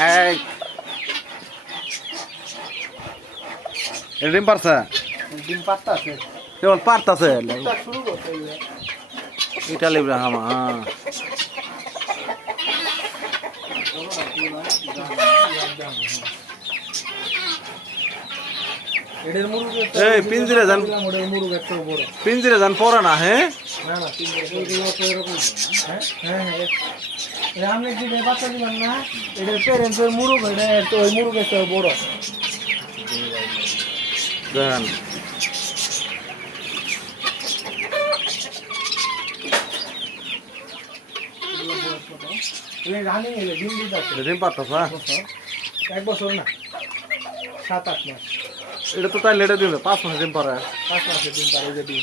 এই ডিম পারছে ডিম পাত্তা আছে কেবল পারতাছে শুরু করতে এটা লিবরা হামা হ্যাঁ এদের মুরুগ এই পিঞ্জিরে যান ওদের মুরুগ একটা বড় পিঞ্জিরে যান পড়ে না হ্যাঁ না না এগুলো তো এরকম হ্যাঁ হ্যাঁ হ্যাঁ এটা আপনি যদি বাচ্চা দিবেন না এটার প্যারেন্টসের মুরুগ এটা তো ওই মুরুগ একটা বড় দেন রানিং এলে ডিম দিতে আছে ডিম পারতাছে এক বছর না 7-8 মাস এটা তো তাই লেটে দিবে 5 মাস ডিম পারে 5 মাসের ডিম পারে যে ডিম